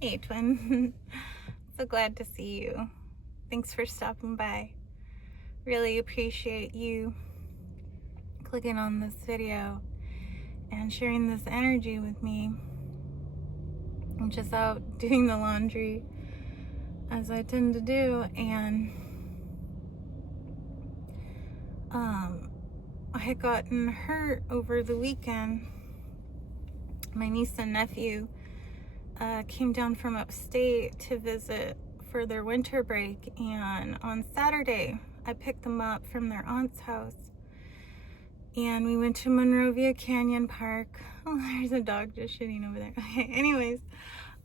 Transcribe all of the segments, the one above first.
Hey, twin. So glad to see you. Thanks for stopping by. Really appreciate you clicking on this video and sharing this energy with me. I'm just out doing the laundry, as I tend to do, and I had gotten hurt over the weekend. My niece and nephew came down from upstate to visit for their winter break, and on Saturday I picked them up from their aunt's house and we went to Monrovia Canyon Park. Oh, there's a dog just shitting over there. Okay, anyways,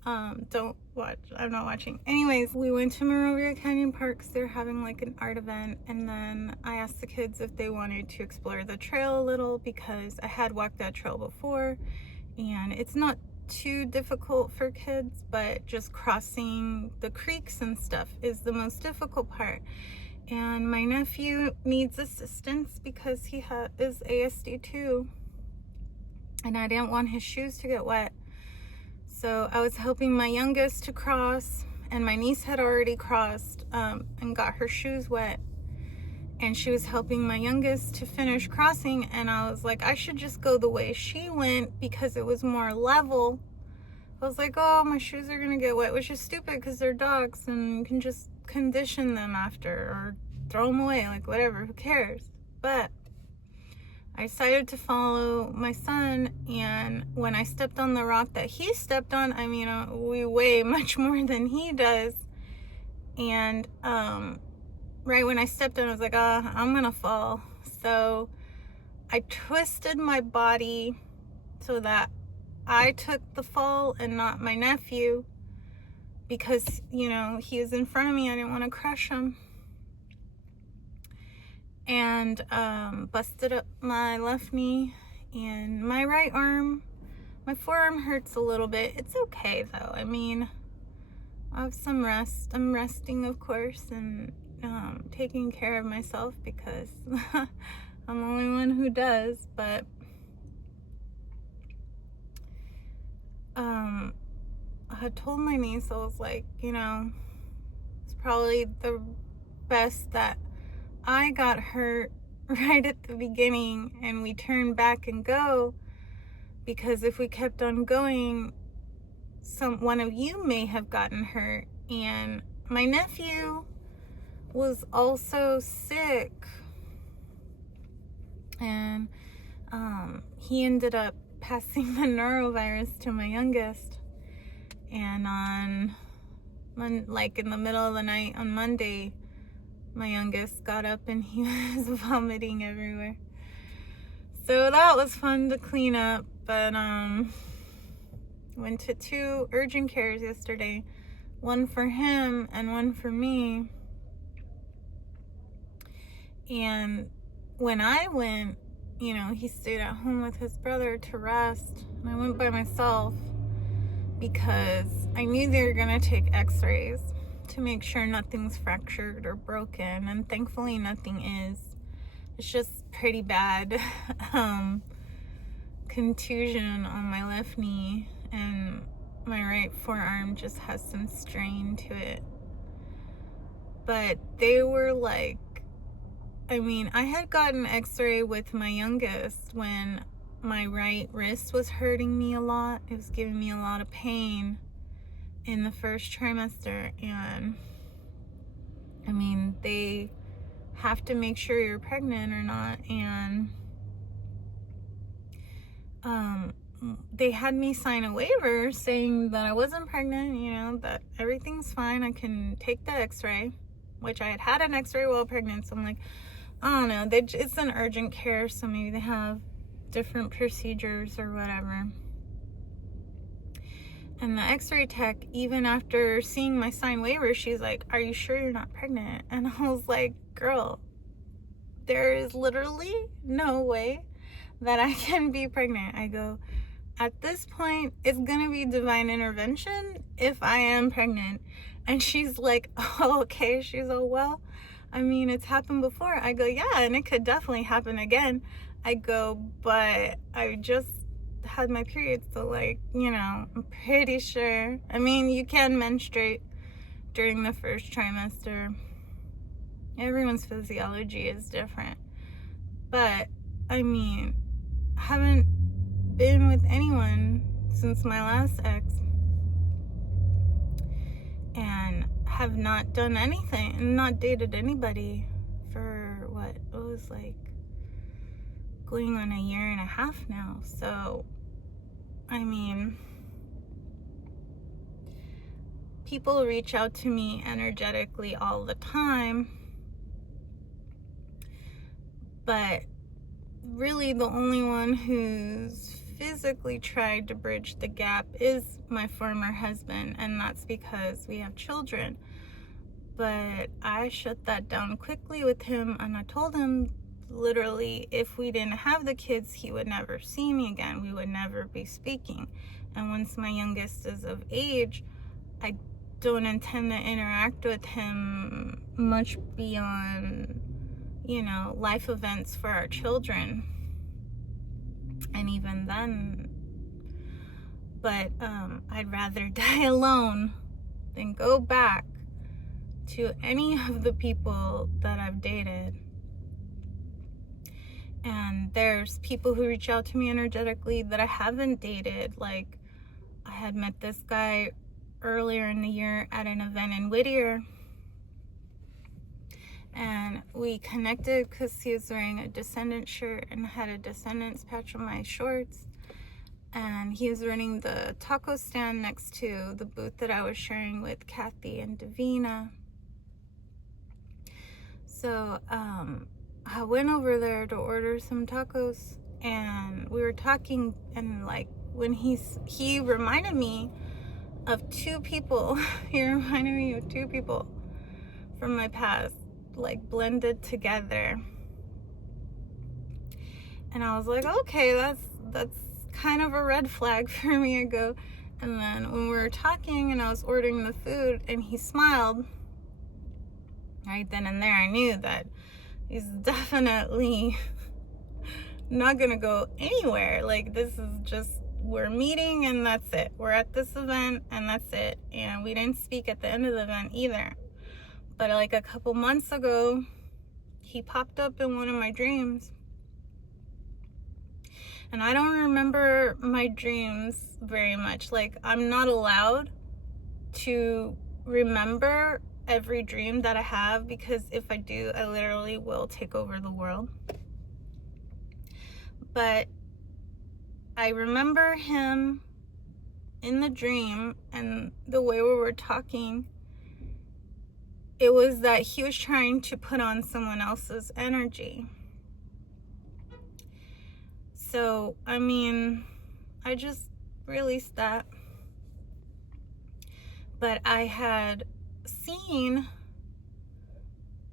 don't watch, I'm not watching. Anyways, we went to Monrovia Canyon Park because they're having like an art event, and then I asked the kids if they wanted to explore the trail a little because I had walked that trail before and it's not too difficult for kids, but just crossing the creeks and stuff is the most difficult part. And my nephew needs assistance because he is ASD too, and I didn't want his shoes to get wet, so I was helping my youngest to cross, and my niece had already crossed and got her shoes wet, and she was helping my youngest to finish crossing, and I was like, I should just go the way she went because it was more level. I was like, oh, my shoes are gonna get wet, which is stupid because they're dogs and you can just condition them after or throw them away, like whatever, who cares? But I decided to follow my son, and when I stepped on the rock that he stepped on, I mean, we weigh much more than he does, and right when I stepped on, I was like, I'm gonna fall. So I twisted my body so that I took the fall and not my nephew, because, you know, he was in front of me. I didn't want to crush him. And busted up my left knee and my right arm. My forearm hurts a little bit. It's okay though. I mean, I have some rest. I'm resting, of course, and taking care of myself because I'm the only one who does. But I had told my niece, I was like, you know, it's probably the best that I got hurt right at the beginning and we turned back and go, because if we kept on going, one of you may have gotten hurt. And my nephew was also sick, and he ended up passing the norovirus to my youngest. And like in the middle of the night on Monday, my youngest got up and he was vomiting everywhere. So that was fun to clean up. But went to 2 urgent cares yesterday, one for him and one for me. And when I went, you know, he stayed at home with his brother to rest, and I went by myself because I knew they were gonna take x-rays to make sure nothing's fractured or broken, and thankfully nothing is. It's just pretty bad contusion on my left knee, and my right forearm just has some strain to it. But they were like, I mean, I had gotten x-ray with my youngest when my right wrist was hurting me a lot. It was giving me a lot of pain in the first trimester, and I mean, they have to make sure you're pregnant or not, and they had me sign a waiver saying that I wasn't pregnant, you know, that everything's fine, I can take the x-ray, which I had an x-ray while pregnant. So I'm like, I don't know, it's an urgent care, so maybe they have different procedures or whatever. And the x-ray tech, even after seeing my signed waiver, she's like, are you sure you're not pregnant? And I was like, girl, there is literally no way that I can be pregnant. I go, at this point, it's gonna be divine intervention if I am pregnant. And she's like, oh, okay. She's like, well, I mean, it's happened before. I go, yeah, and it could definitely happen again. I go, but I just had my period, so like, you know, I'm pretty sure. I mean, you can menstruate during the first trimester. Everyone's physiology is different. But I mean, I haven't been with anyone since my last ex, and have not done anything, not dated anybody for what, it was like going on a year and a half now. So I mean, people reach out to me energetically all the time, but really the only one who's physically tried to bridge the gap is my former husband, and that's because we have children. But I shut that down quickly with him, and I told him literally, if we didn't have the kids, he would never see me again. We would never be speaking. And once my youngest is of age, I don't intend to interact with him much beyond, you know, life events for our children. And even then, but I'd rather die alone than go back to any of the people that I've dated. And there's people who reach out to me energetically that I haven't dated. Like, I had met this guy earlier in the year at an event in Whittier, and we connected because he was wearing a Descendants shirt and had a Descendants patch on my shorts, and he was running the taco stand next to the booth that I was sharing with Kathy and Davina. So I went over there to order some tacos, and we were talking, and like when he reminded me of two people. He reminded me of two people from my past, like blended together. And I was like, okay, that's kind of a red flag for me. I go, and then when we were talking and I was ordering the food and he smiled, right then and there I knew that he's definitely not gonna go anywhere. Like, this is just, we're meeting and that's it. We're at this event and that's it. And we didn't speak at the end of the event either. But like a couple months ago, he popped up in one of my dreams. And I don't remember my dreams very much. Like, I'm not allowed to remember every dream that I have, because if I do, I literally will take over the world. But I remember him in the dream, and the way we were talking, it was that he was trying to put on someone else's energy. So, I mean, I just released that. But I had seen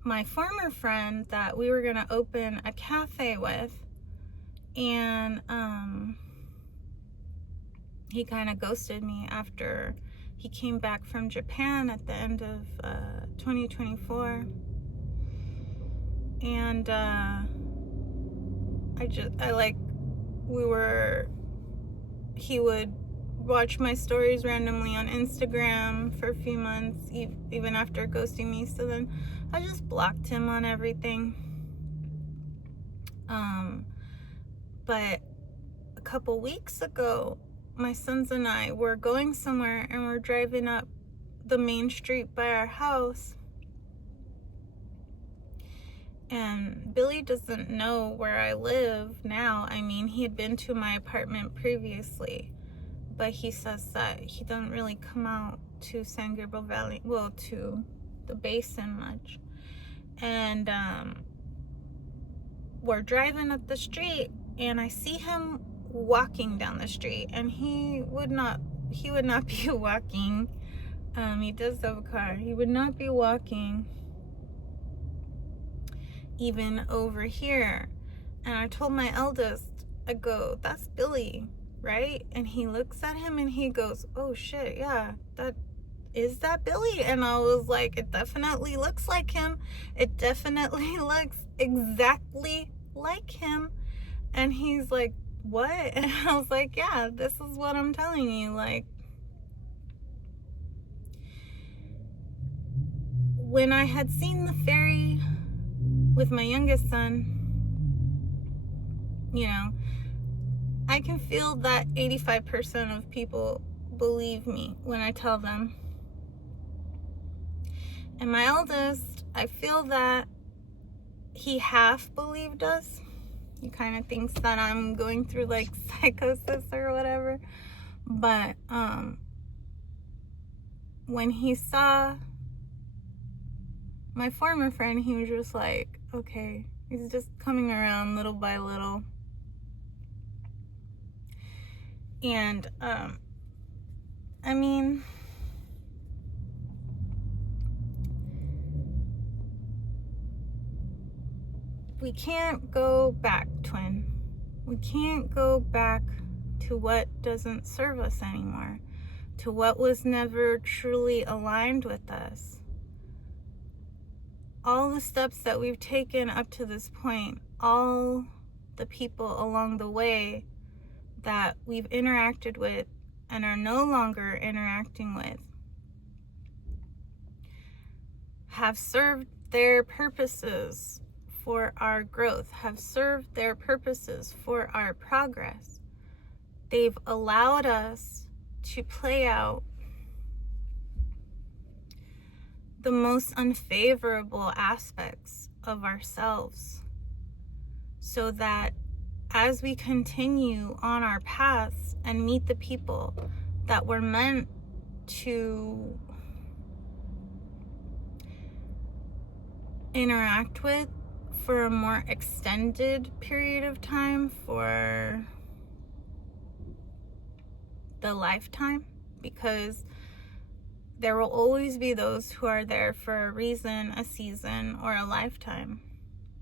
my former friend that we were gonna open a cafe with, and he kind of ghosted me after he came back from Japan at the end of 2024. And he would watch my stories randomly on Instagram for a few months, even after ghosting me. So then I just blocked him on everything. But a couple weeks ago, my sons and I were going somewhere, and we're driving up the main street by our house. And Billy doesn't know where I live now. I mean, he had been to my apartment previously, but he says that he doesn't really come out to San Gabriel Valley, well, to the basin much. And we're driving up the street, and I see him walking down the street, and he would not be walking. He does have a car. He would not be walking even over here. And I told my eldest, I go, that's Billy, right? And he looks at him and he goes, oh shit, yeah, is that Billy? And I was like, it definitely looks like him. It definitely looks exactly like him. And he's like, what? And I was like, yeah, this is what I'm telling you. Like, when I had seen the fairy with my youngest son, you know, I can feel that 85% of people believe me when I tell them. And my eldest, I feel that he half believed us. He kind of thinks that I'm going through like psychosis or whatever. But when he saw my former friend, he was just like, okay, he's just coming around little by little. And I mean, we can't go back, twin. We can't go back to what doesn't serve us anymore, to what was never truly aligned with us. All the steps that we've taken up to this point, all the people along the way that we've interacted with and are no longer interacting with, have served their purposes for our growth, have served their purposes for our progress. They've allowed us to play out the most unfavorable aspects of ourselves, so that as we continue on our paths and meet the people that we're meant to interact with for a more extended period of time, for the lifetime, because there will always be those who are there for a reason, a season, or a lifetime.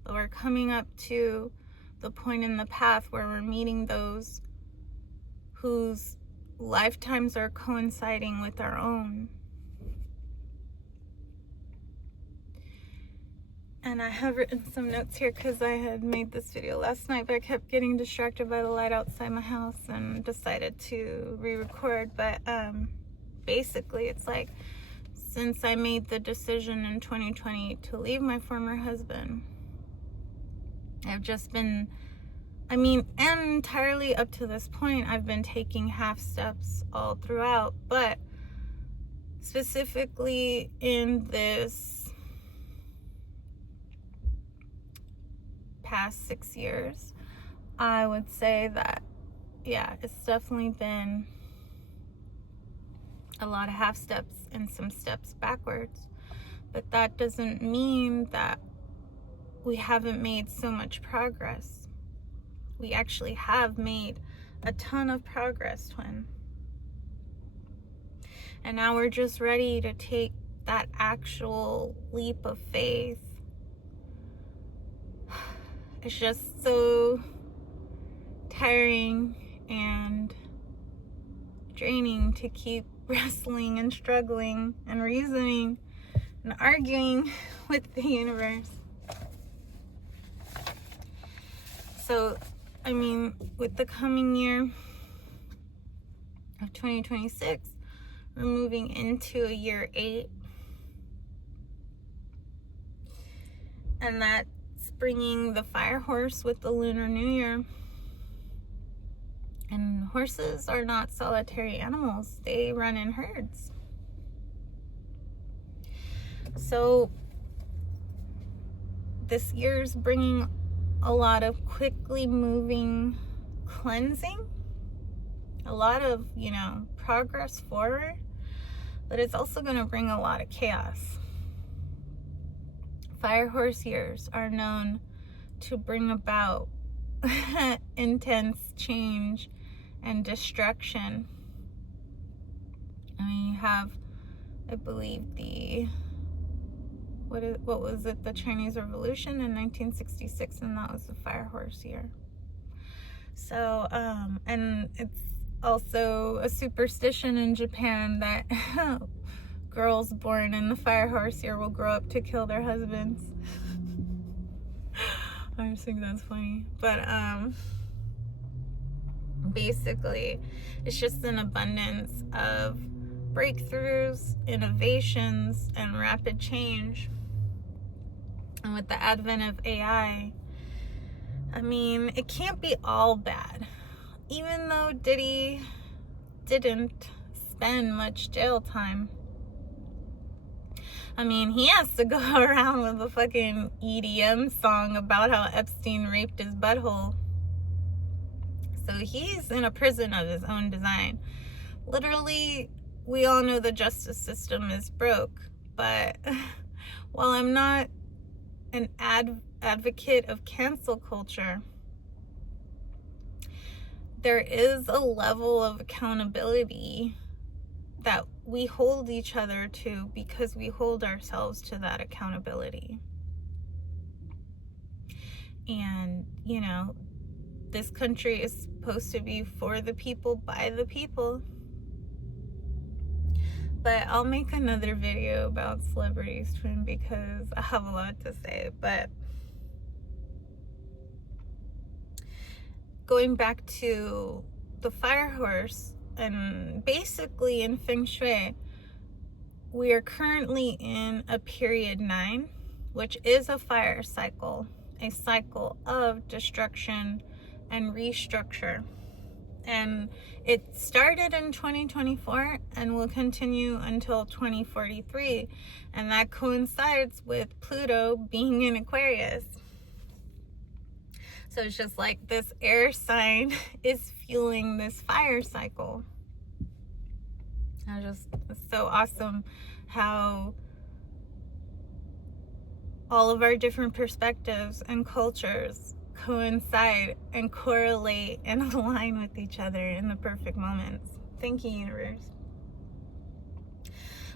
But we're coming up to the point in the path where we're meeting those whose lifetimes are coinciding with our own. And I have written some notes here because I had made this video last night, but I kept getting distracted by the light outside my house and decided to re-record. But basically, it's like, since I made the decision in 2020 to leave my former husband, I've just been, and entirely up to this point, I've been taking half steps all throughout, but specifically in this past 6 years, I would say that, yeah, it's definitely been a lot of half steps and some steps backwards. But that doesn't mean that we haven't made so much progress. We actually have made a ton of progress, twin. And now we're just ready to take that actual leap of faith. It's just so tiring and draining to keep wrestling and struggling and reasoning and arguing with the universe. So, with the coming year of 2026, we're moving into a year 8. And that's bringing the fire horse with the Lunar New Year. And horses are not solitary animals. They run in herds. So this year's bringing a lot of quickly moving cleansing, a lot of, progress forward, but it's also going to bring a lot of chaos. Fire horse years are known to bring about intense change and destruction. You have, I believe, what was it, the Chinese Revolution in 1966, and that was the fire horse year. So, and it's also a superstition in Japan that girls born in the fire horse year will grow up to kill their husbands. I just think that's funny. But Basically, it's just an abundance of breakthroughs, innovations, and rapid change. And with the advent of AI, I mean, it can't be all bad. Even though Diddy didn't spend much jail time. I mean, he has to go around with a fucking EDM song about how Epstein raped his butthole. So he's in a prison of his own design. Literally, we all know the justice system is broke. But while I'm not an advocate of cancel culture, there is a level of accountability that we hold each other to because we hold ourselves to that accountability. And, you know, this country is supposed to be for the people, by the people. But I'll make another video about celebrities, twin, because I have a lot to say. But going back to the fire horse, and basically in Feng Shui, we are currently in a period 9, which is a fire cycle, a cycle of destruction and restructure. And it started in 2024 and will continue until 2043. And that coincides with Pluto being in Aquarius. So it's just like this air sign is fueling this fire cycle. It's so awesome how all of our different perspectives and cultures coincide and correlate and align with each other in the perfect moments. Thank you, universe.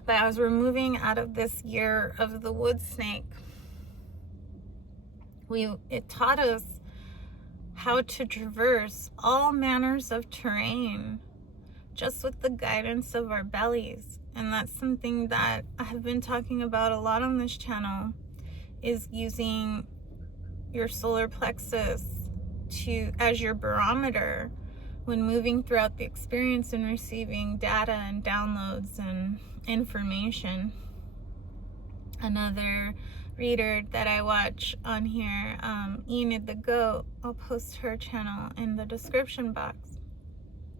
But as we're moving out of this year of the wood snake, it taught us how to traverse all manners of terrain just with the guidance of our bellies. And that's something that I have been talking about a lot on this channel, is using your solar plexus as your barometer when moving throughout the experience and receiving data and downloads and information. Another reader that I watch on here, Enid the Goat, I'll post her channel in the description box.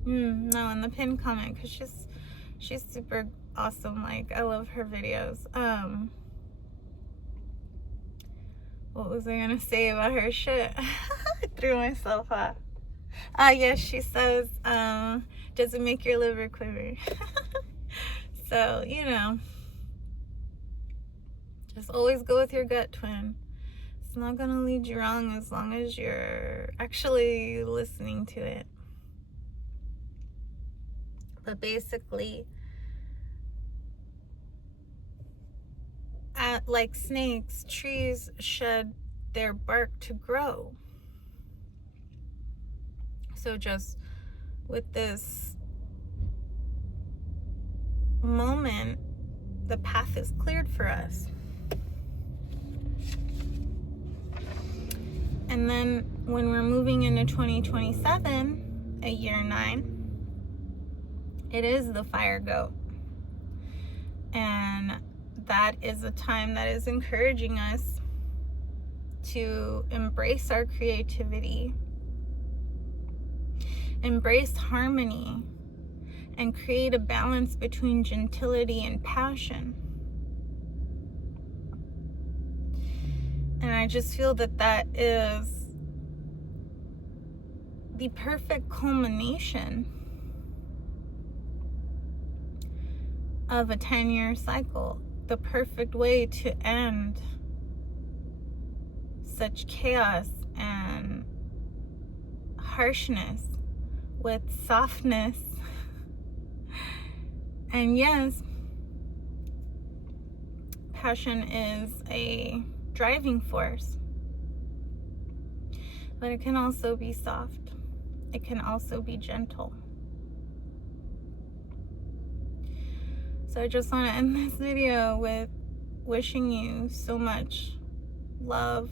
No, in the pinned comment, because she's super awesome. Like, I love her videos. What was I gonna say about her shit? I threw myself off. Yes, she says, does it make your liver quiver? So, you know, just always go with your gut, twin. It's not gonna lead you wrong as long as you're actually listening to it. But basically, like snakes, trees shed their bark to grow. So just with this moment, the path is cleared for us. And then when we're moving into 2027, a year 9, it is the fire goat. And that is a time that is encouraging us to embrace our creativity, embrace harmony, and create a balance between gentility and passion. And I just feel that that is the perfect culmination of a 10-year cycle, the perfect way to end such chaos and harshness with softness. And yes, passion is a driving force, but it can also be soft. It can also be gentle. So I just want to end this video with wishing you so much love,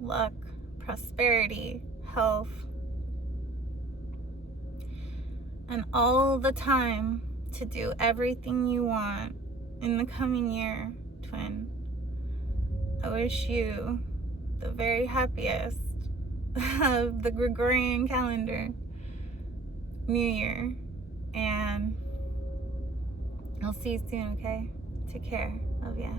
luck, prosperity, health, and all the time to do everything you want in the coming year, twin. I wish you the very happiest of the Gregorian calendar New Year, and I'll see you soon, okay? Take care. Love ya.